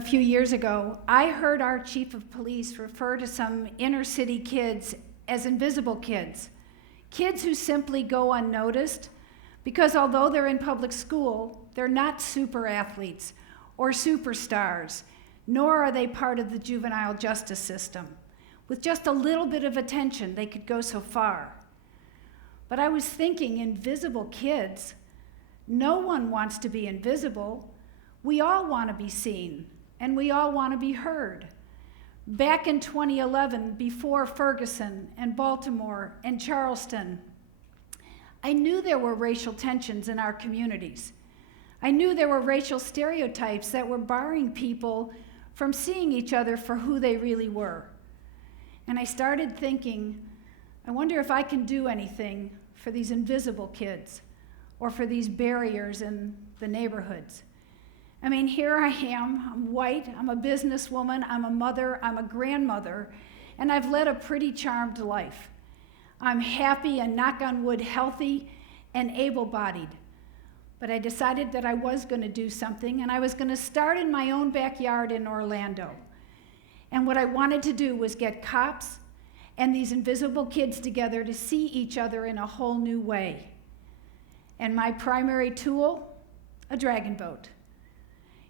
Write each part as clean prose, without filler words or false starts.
a few years ago, I heard our chief of police refer to some inner city kids as invisible kids. Kids who simply go unnoticed because although they're in public school, they're not super athletes or superstars, nor are they part of the juvenile justice system. With just a little bit of attention, they could go so far. But I was thinking, invisible kids, no one wants to be invisible. We all want to be seen, and we all want to be heard. Back in 2011, before Ferguson and Baltimore and Charleston, I knew there were racial tensions in our communities. I knew there were racial stereotypes that were barring people from seeing each other for who they really were. And I started thinking, I wonder if I can do anything for these invisible kids or for these barriers in the neighborhoods. I mean, here I am, I'm white, I'm a businesswoman, I'm a mother, I'm a grandmother, and I've led a pretty charmed life. I'm happy and, knock on wood, healthy and able-bodied. But I decided that I was going to do something, and I was going to start in my own backyard in Orlando. And what I wanted to do was get cops and these invisible kids together to see each other in a whole new way. And my primary tool, a dragon boat.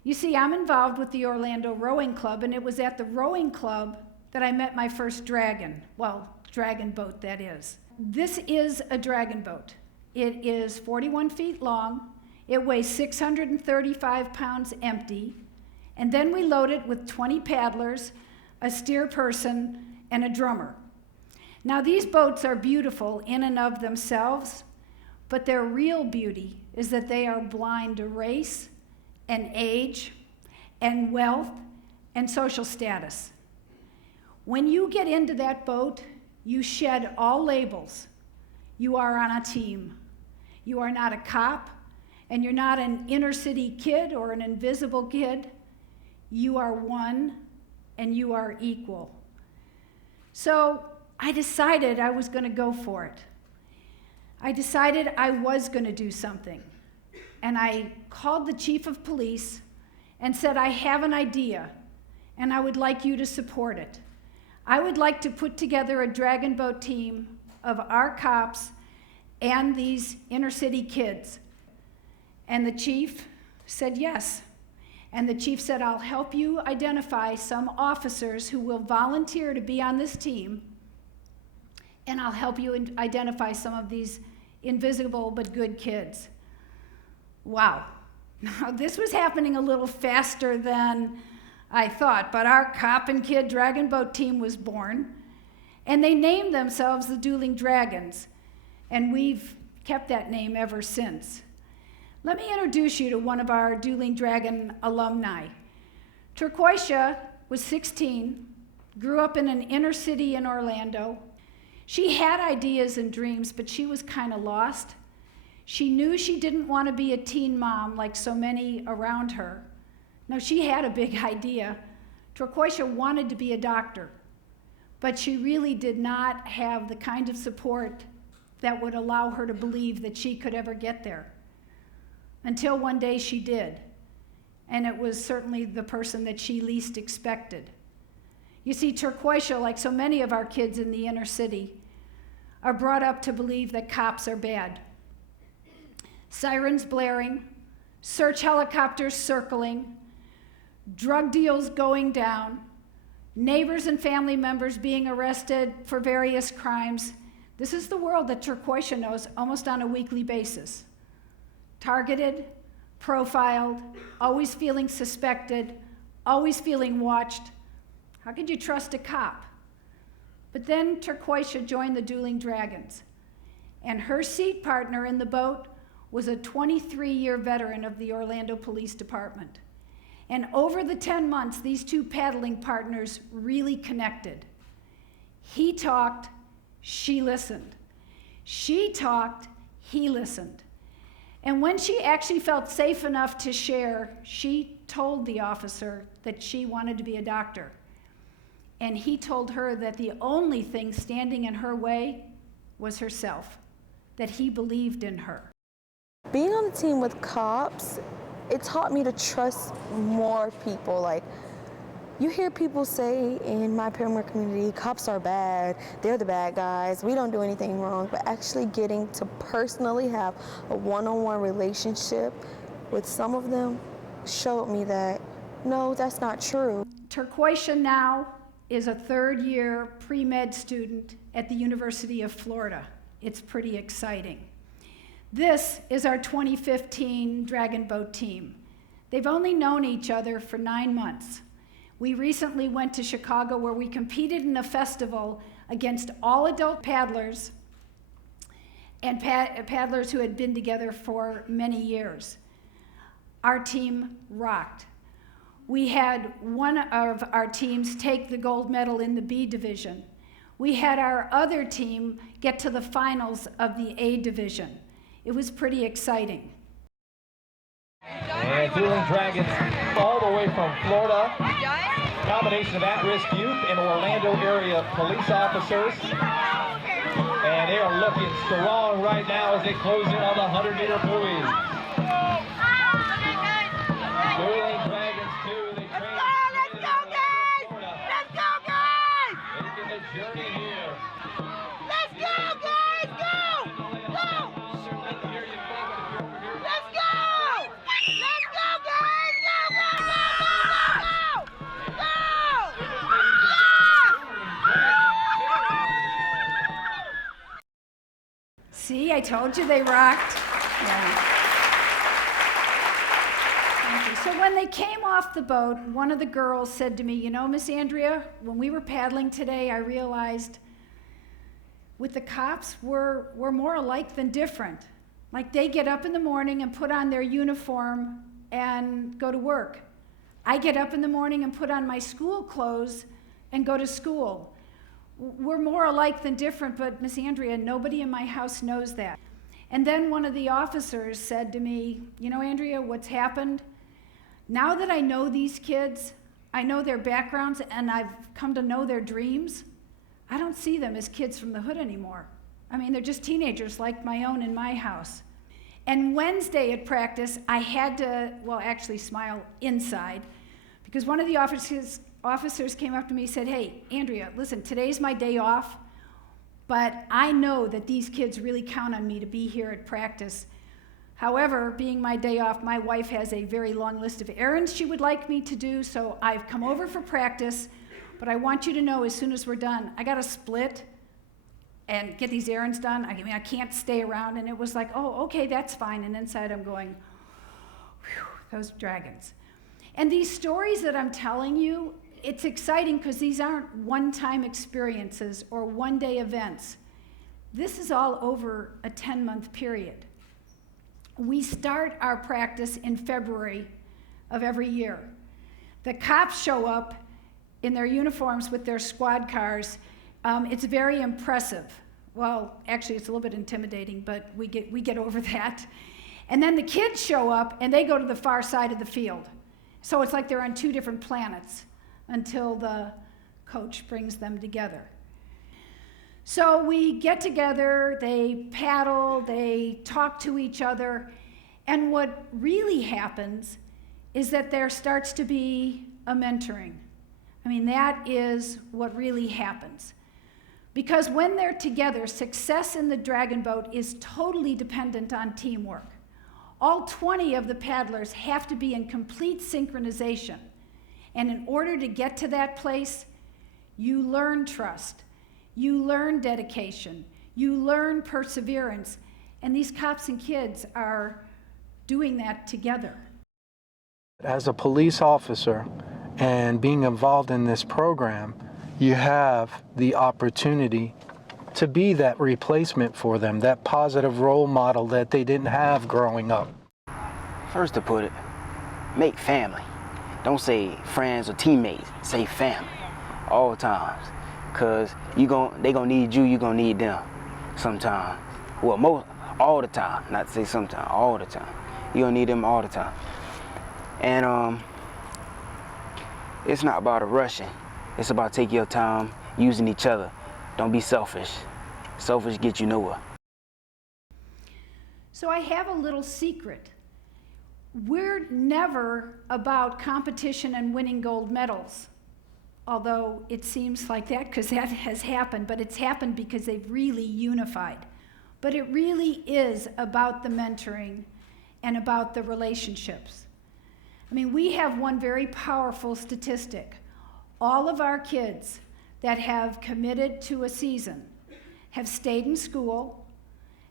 You see, I'm involved with the Orlando Rowing Club, and it was at the rowing club that I met my first dragon. Well, dragon boat, that is. This is a dragon boat. It is 41 feet long. It weighs 635 pounds empty. And then we load it with 20 paddlers, a steer person, and a drummer. Now, these boats are beautiful in and of themselves, but their real beauty is that they are blind to race and age and wealth and social status. When you get into that boat, you shed all labels. You are on a team. You are not a cop, and you're not an inner city kid or an invisible kid. You are one, and you are equal. So I decided I was going to go for it. I decided I was going to do something. And I called the chief of police and said, I have an idea, and I would like you to support it. I would like to put together a dragon boat team of our cops and these inner city kids. And the chief said yes. And the chief said, I'll help you identify some officers who will volunteer to be on this team, and I'll help you identify some of these invisible but good kids. Wow. Now, this was happening a little faster than I thought, but our cop and kid dragon boat team was born, and they named themselves the Dueling Dragons, and we've kept that name ever since. Let me introduce you to one of our Dueling Dragon alumni. Turquoise was 16, grew up in an inner city in Orlando. She had ideas and dreams, but she was kind of lost. She knew she didn't want to be a teen mom like so many around her. No, she had a big idea. Turquoise wanted to be a doctor, but she really did not have the kind of support that would allow her to believe that she could ever get there. Until one day she did, and it was certainly the person that she least expected. You see, Turquoise, like so many of our kids in the inner city, are brought up to believe that cops are bad. Sirens blaring, search helicopters circling, drug deals going down, neighbors and family members being arrested for various crimes. This is the world that Turquoise knows almost on a weekly basis. Targeted, profiled, always feeling suspected, always feeling watched. How could you trust a cop? But then Turquoise joined the Dueling Dragons, and her seat partner in the boat was a 23-year veteran of the Orlando Police Department. And over the 10 months, these two paddling partners really connected. He talked, she listened. She talked, he listened. And when she actually felt safe enough to share, she told the officer that she wanted to be a doctor. And he told her that the only thing standing in her way was herself, that he believed in her. Being on a team with cops it taught me to trust more people. Like, you hear people say in my Paramore community, cops are bad, they're the bad guys, we don't do anything wrong, but actually getting to personally have a one-on-one relationship with some of them showed me that, no, that's not true. Turquoise now is a third-year pre-med student at the University of Florida. It's pretty exciting. This is our 2015 Dragon Boat team. They've only known each other for 9 months. We recently went to Chicago where we competed in a festival against all adult paddlers and paddlers who had been together for many years. Our team rocked. We had one of our teams take the gold medal in the B division. We had our other team get to the finals of the A division. It was pretty exciting. And Dueling Dragons all the way from Florida. Combination of at-risk youth and Orlando area police officers. And they are looking strong right now as they close in on the 100-meter buoys. Dueling Dragons too. They train. Let's go, guys! Let's go, guys! Making the journey here. Let's go, guys! Go! Go! Let's go! Let's go, guys! Go, go, go, go, go, go! See, I told you they rocked. Yeah. So when they came off the boat, one of the girls said to me, you know, Miss Andrea, when we were paddling today, I realized with the cops, we're more alike than different. Like, they get up in the morning and put on their uniform and go to work. I get up in the morning and put on my school clothes and go to school. We're more alike than different, but Miss Andrea, nobody in my house knows that. And then one of the officers said to me, you know, Andrea, what's happened? Now that I know these kids, I know their backgrounds, and I've come to know their dreams, I don't see them as kids from the hood anymore. I mean, they're just teenagers like my own in my house. And Wednesday at practice, I had to, well, actually smile inside, because one of the officers came up to me and said, hey, Andrea, listen, today's my day off, but I know that these kids really count on me to be here at practice. However, being my day off, my wife has a very long list of errands she would like me to do, so I've come over for practice, but I want you to know as soon as we're done, I gotta split and get these errands done. I mean, I can't stay around. And it was like, oh, okay, that's fine. And inside I'm going, whew, those dragons. And these stories that I'm telling you, it's exciting because these aren't one-time experiences or one-day events. This is all over a 10-month period. We start our practice in February of every year. The cops show up in their uniforms with their squad cars. It's very impressive. Well, actually, it's a little bit intimidating, but we get over that. And then the kids show up, and they go to the far side of the field. So it's like they're on two different planets until the coach brings them together. So we get together, they paddle, they talk to each other, and what really happens is that there starts to be a mentoring. I mean, that is what really happens. Because when they're together, success in the dragon boat is totally dependent on teamwork. All 20 of the paddlers have to be in complete synchronization. And in order to get to that place, you learn trust, you learn dedication, you learn perseverance, and these cops and kids are doing that together. As a police officer and being involved in this program, you have the opportunity to be that replacement for them, that positive role model that they didn't have growing up. First to put it, make family. Don't say friends or teammates, say family all times. Cause they gonna need you, you gonna need them sometimes. Well, all the time, not to say sometimes, all the time. You gonna need them all the time. And it's not about a rushing. It's about taking your time, using each other. Don't be selfish. Selfish gets you nowhere. So I have a little secret. We're never about competition and winning gold medals, although it seems like that because that has happened, but it's happened because they've really unified. But it really is about the mentoring and about the relationships. I mean, we have one very powerful statistic. All of our kids that have committed to a season have stayed in school,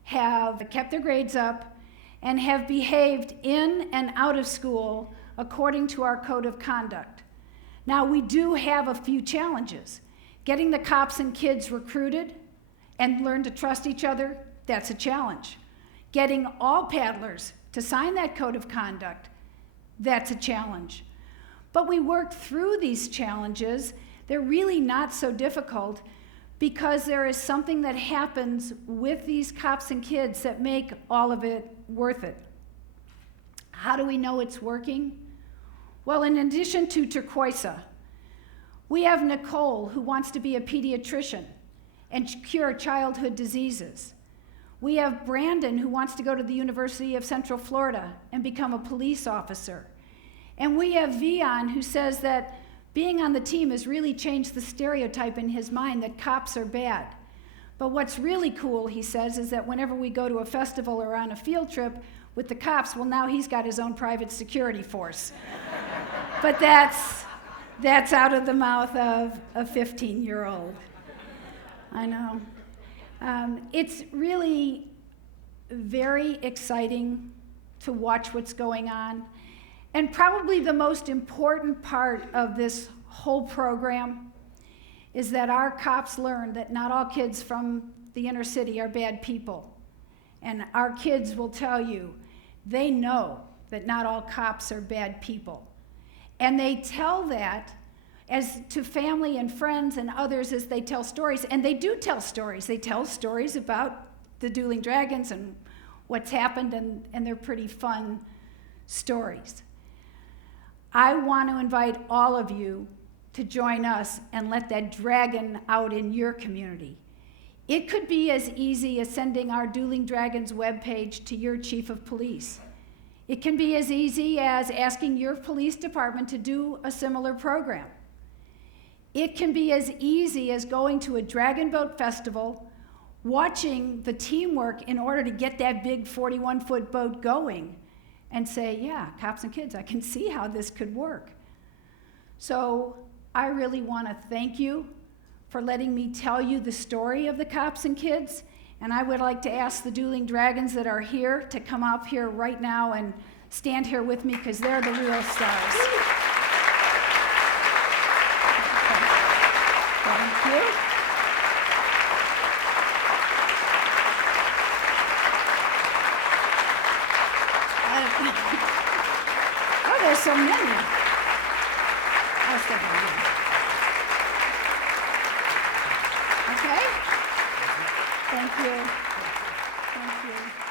have kept their grades up, and have behaved in and out of school according to our code of conduct. Now, we do have a few challenges. Getting the cops and kids recruited and learn to trust each other, that's a challenge. Getting all paddlers to sign that code of conduct, that's a challenge. But we work through these challenges. They're really not so difficult because there is something that happens with these cops and kids that make all of it worth it. How do we know it's working? Well, in addition to Turquoisa, we have Nicole, who wants to be a pediatrician and cure childhood diseases. We have Brandon, who wants to go to the University of Central Florida and become a police officer. And we have Vion, who says that being on the team has really changed the stereotype in his mind that cops are bad. But what's really cool, he says, is that whenever we go to a festival or on a field trip with the cops, well, now he's got his own private security force. But that's out of the mouth of a 15-year-old. I know. It's really very exciting to watch what's going on. And probably the most important part of this whole program is that our cops learn that not all kids from the inner city are bad people. And our kids will tell you, they know that not all cops are bad people. And they tell that as to family and friends and others as they tell stories. And they do tell stories. They tell stories about the Dueling Dragons and what's happened, and they're pretty fun stories. I want to invite all of you to join us and let that dragon out in your community. It could be as easy as sending our Dueling Dragons webpage to your chief of police. It can be as easy as asking your police department to do a similar program. It can be as easy as going to a dragon boat festival, watching the teamwork in order to get that big 41-foot boat going, and say, yeah, cops and kids, I can see how this could work. So I really want to thank you for letting me tell you the story of the cops and kids, and I would like to ask the Dueling Dragons that are here to come up here right now and stand here with me because they're the real stars. Thank you. Oh, there's so many. I'll stay here. Okay? Thank you. Thank you.